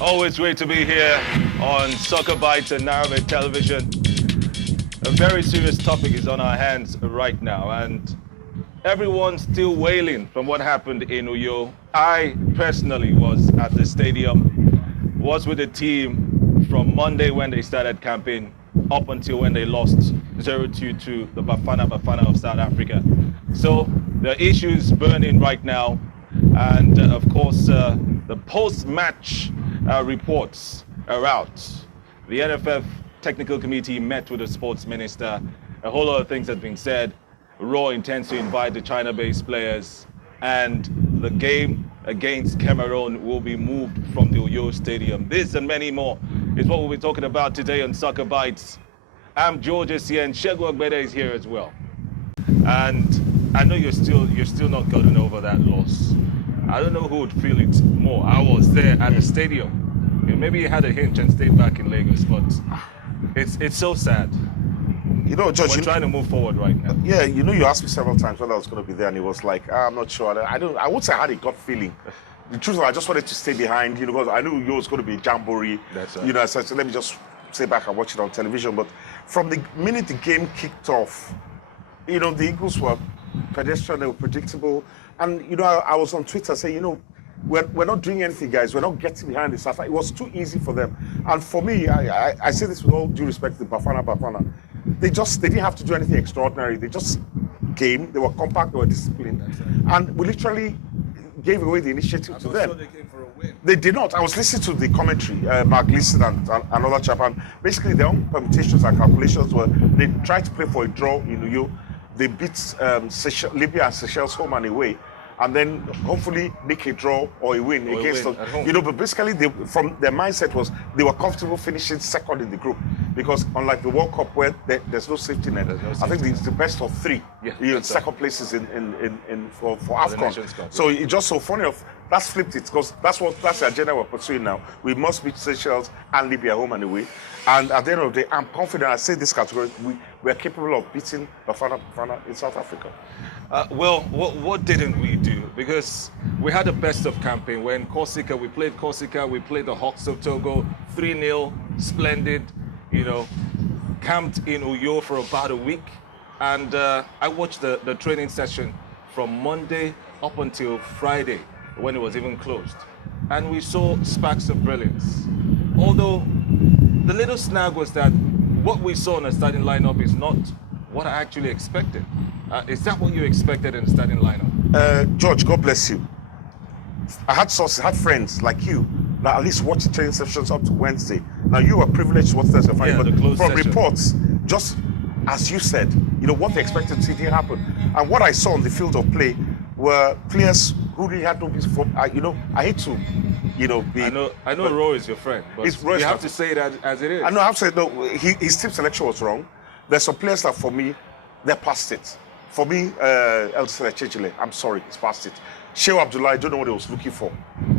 Always great to be here on Soccer Bytes and Nairabet television. A very serious topic is on our hands right now, and everyone's still wailing from what happened in Uyo. I personally was at the stadium, was with the team from Monday when they started camping up until when they lost 0-2 to the Bafana Bafana of South Africa. So the issues burning right now, and of course the post-match reports are out. The NFF technical committee met with the sports minister. A whole lot of things have been said. Raw intends to invite the China-based players, and the game against Cameroon will be moved from the Uyo Stadium. This and many more is what we'll be talking about today on Soccer Bytes. I'm George Essien. Shegu Agbede is here as well. And I know you're still not gotten over that loss. I don't know who would feel it more. I was there at the stadium. You know, maybe you had a hinge and stayed back in Lagos, but it's so sad. You know, George, we're trying to move forward right now. Yeah, you know, you asked me several times whether I was going to be there, and it was like, I'm not sure. I would say I had a gut feeling. The truth is, I just wanted to stay behind, you know, because I knew it was going to be a jamboree. That's right. You know, I said, so let me just stay back and watch it on television. But from the minute the game kicked off, you know, the Eagles were pedestrian, they were predictable. And, you know, I was on Twitter saying, you know, we're not doing anything, guys. We're not getting behind this. It was too easy for them. And for me, I say this with all due respect to Bafana Bafana. They didn't have to do anything extraordinary. They just game. They were compact. They were disciplined. Right. And we literally gave away the initiative to them. Sure they came for a win. They did not. I was listening to the commentary, Mark Gleason and another chap, and basically their own permutations and calculations were they tried to play for a draw in Uyo. They beat Libya and Seychelles home and away, and then hopefully make a draw or a win against them. You know, but basically from their mindset was they were comfortable finishing second in the group, because unlike the World Cup where there's no safety net, I think it's the best of three. Yeah, second places for AFCON. So it's just so funny. That's flipped it, because that's the agenda we're pursuing now. We must beat Seychelles and Libya home and away. And at the end of the day, I'm confident, I say this category, we're capable of beating Bafana in South Africa. Well, what didn't we do? Because we had the best of camping. When Corsica, we played the Hawks of Togo, 3-0, splendid, you know, camped in Uyo for about a week. And I watched the training session from Monday up until Friday, when it was even closed. And we saw sparks of brilliance. Although the little snag was that what we saw in the starting lineup is not what I actually expected. Is that what you expected in the starting lineup? George, God bless you. I had sources, had friends like you that at least watched the training sessions up to Wednesday. Now you were privileged to watch Thursday, Friday, but from session. Reports, just as you said, you know, what they expected to see didn't happen. And what I saw on the field of play were players who really had no business. You know, I hate to, you know, be. I know Roy is your friend, but you have to say it as it is. I know, I have to say, no, his team selection was wrong. There's some players that, for me, they're past it. For me, El Chechile, I'm sorry, it's past it. Shehu Abdullah, I don't know what he was looking for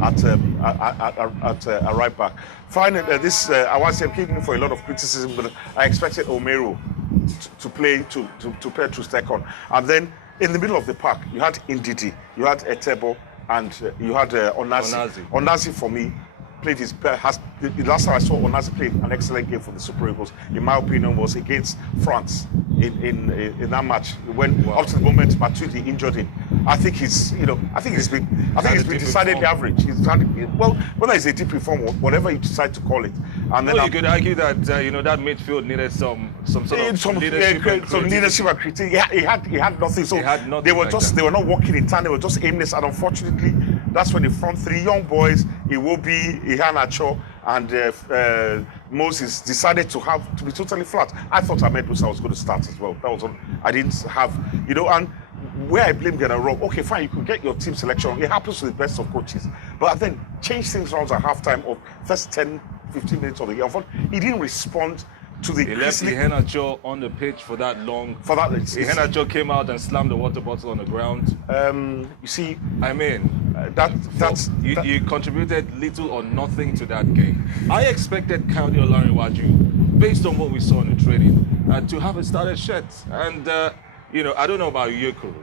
at a right back. Fine, Awasi came in for a lot of criticism, but I expected Omero to play to pair to second. And then in the middle of the park, you had Ndidi, you had Etebo, and you had Onazi. Onazi, for me, played his best. The last time I saw Onazi play an excellent game for the Super Eagles, in my opinion, was against France in that match when up to the moment Matuidi injured him. I think he's been decidedly average. Whether it's a deep reform or whatever you decide to call it. And then you could argue that that midfield needed some sort of leadership and creativity. He had nothing. So they were not working in time. They were just aimless. And unfortunately, that's when the front three young boys, Iwobi, Ihanacho, and Moses, decided to be totally flat. I thought Ahmed Musa was going to start as well. That was all. I didn't have, and where I blame Gennaro, okay, fine, you could get your team selection. It happens to the best of coaches. But then change things around at halftime or first 10, 15 minutes of the game. He didn't respond to the... He left Iheanacho on the pitch for that long. Iheanacho came out and slammed the water bottle on the ground. You see... I mean, you contributed little or nothing to that game. I expected Kyle Olarinwaju, based on what we saw in the training, to have a started shirt. And... I don't know about Yekuru.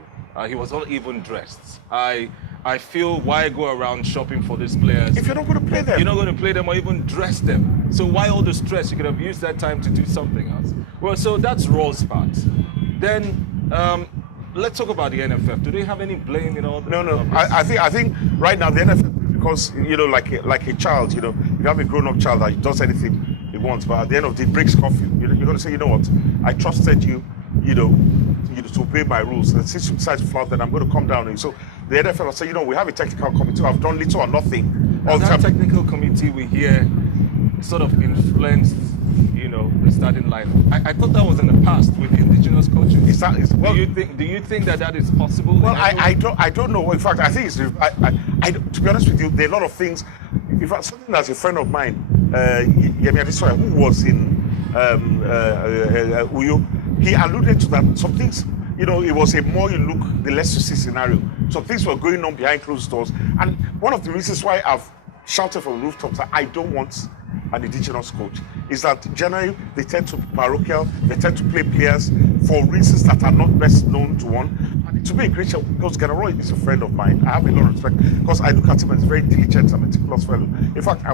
He was all even dressed. I I feel why go around shopping for these players If you're not going to play them, you're not going to play them or even dress them. So why all the stress? You could have used that time to do something else. Well, so that's Raw's part. Then let's talk about the NFF. Do they have any blame in all this? No. I think right now the NFL, because like a child, if you have a grown-up child that does anything he wants, but at the end of the day breaks coffee, you're going to say, you know what, I trusted you, to obey my rules. And since you decide to flout, then I'm going to come down on you. So the NFL will say, we have a technical committee who have done little or nothing. All the that time. technical committee we hear sort of influenced, the starting lineup. I thought that was in the past with the indigenous coaches. Well, do you think that is possible? Well, I don't know. In fact, I think it's. To be honest with you, there are a lot of things. In fact, something that's a friend of mine, Yemi Adesoya, who was in Uyo, he alluded to that some things. It was a more you look, the less you see scenario. Some things were going on behind closed doors, and one of the reasons why I've shouted from the rooftops that I don't want an indigenous coach is that generally they tend to be parochial, they tend to play players for reasons that are not best known to one. And to be a great show, because General is a friend of mine, I have a lot of respect because I look at him as a very diligent and meticulous fellow. In fact,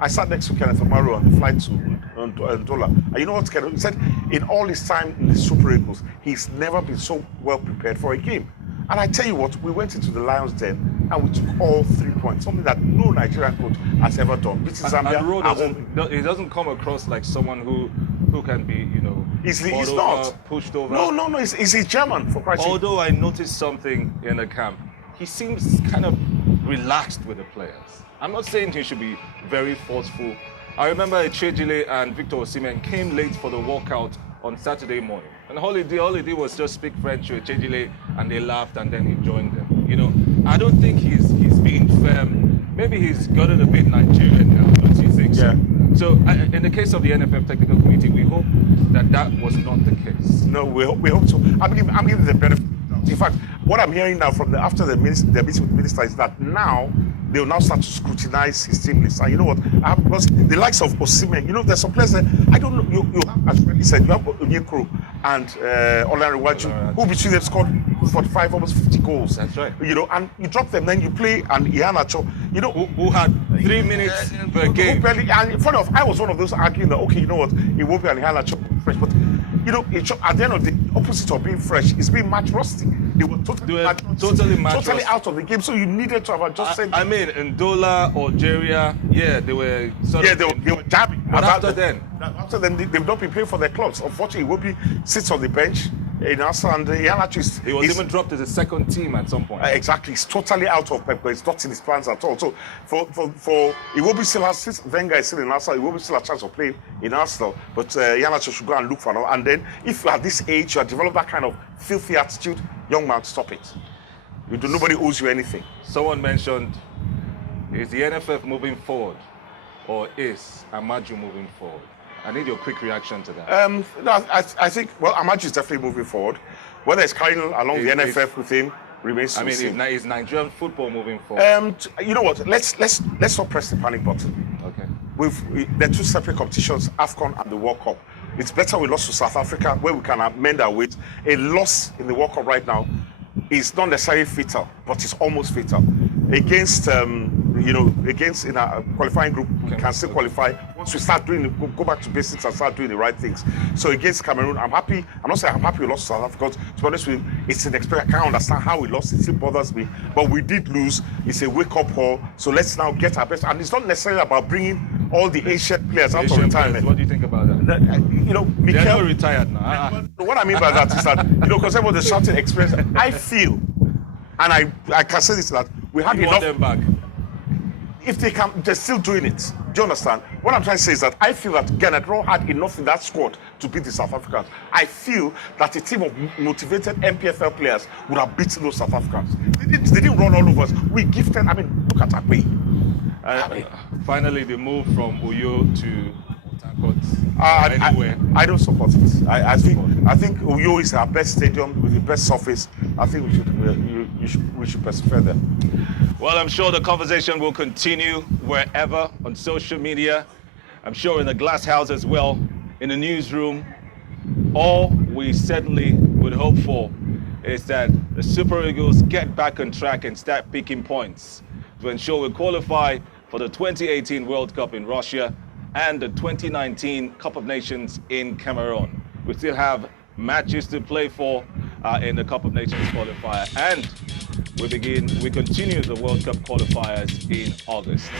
I sat next to Kenneth Omaro on the flight to Ndola. And you know what, Kenneth? He said in all his time in the Super Eagles, he's never been so well prepared for a game. And I tell you what, we went into the Lions Den and we took all 3 points, something that no Nigerian coach has ever done. Beating Zambia at home. He doesn't come across like someone who can be, He's not pushed over. No. He's a German, for Christ's sake. Although I noticed something in the camp, he seems kind of relaxed with the players. I'm not saying he should be very forceful. I remember Echejile and Victor Osimhen came late for the walkout on Saturday morning. And all he did was just speak French to Echejile, and they laughed, and then he joined them. I don't think he's being firm. Maybe he's gotten a bit Nigerian now, don't you think so? Yeah. So in the case of the NFF Technical Committee, we hope that was not the case. No, we hope so. I'm giving the benefit. In fact, what I'm hearing now from after the meeting with the minister is that now they will now start to scrutinize his team list. And you know what? Because the likes of Osimhen, there's some players that I don't know. You have, as Freddy said, you have Onyekuru and Olanrewaju, who between them scored 45, almost 50 goals. That's right. And you drop them, then you play and Iheanacho, who had 3 minutes per game. And funny enough, I was one of those arguing that okay, you know what, it won't be an Iheanacho fresh, but at the end of the opposite of being fresh is being match rusty. They were totally out of the game, so you needed to have adjusted. I mean, Ndola, Algeria, they were they were jabbing. But after then, they've not been playing for their clubs. Unfortunately, Iwobi sits on the bench in Arsenal, and he was even dropped to the second team at some point. Exactly, he's totally out of Pep. It's not in his plans at all. So for Iwobi still has, since Wenger is still in Arsenal, Iwobi still has a chance of playing in Arsenal. But Iheanacho should go and look for now. And then, if you are at this age, you have developed that kind of filthy attitude, young man, stop it. Nobody owes you anything. Someone mentioned, is the NFF moving forward, or is Amaju moving forward? I need your quick reaction to that. No, I think, Amaju is definitely moving forward. Whether it's carrying along the NFF with him remains to be seen. Is Nigerian football moving forward? You know what? Let's not press the panic button. Okay. There are two separate competitions, AFCON and the World Cup. It's better we lost to South Africa, where we can amend our weight. A loss in the World Cup right now is not necessarily fatal, but it's almost fatal. Against in our qualifying group, we can still qualify once we start go back to basics and start doing the right things. So against Cameroon, I'm happy. I'm not saying I'm happy we lost to South Africa, because to be honest with you, it's an experience. I can't understand how we lost. It still bothers me. But we did lose. It's a wake-up call. So let's now get our best. And it's not necessarily about bringing all the Asian players out of retirement. What do you think about that? Mikel, they're not retired now. What I mean by that is that, because everyone is shouting experience, I feel, and I can say this, that we had enough. Want them back. If they can, they're still doing it. Do you understand? What I'm trying to say is that I feel that Garnet Rowe had enough in that squad to beat the South Africans. I feel that a team of motivated MPFL players would have beaten those South Africans. They didn't run all over us. We gifted, look at Akwe. Finally, the move from Uyo to Otakot. I don't support it. I think Uyo is our best stadium with the best surface. I think we should persevere there. Well, I'm sure the conversation will continue wherever, on social media. I'm sure in the glass house as well, in the newsroom. All we certainly would hope for is that the Super Eagles get back on track and start picking points to ensure we qualify for the 2018 World Cup in Russia and the 2019 Cup of Nations in Cameroon. We still have matches to play for in the Cup of Nations qualifier, and we continue the World Cup qualifiers in August.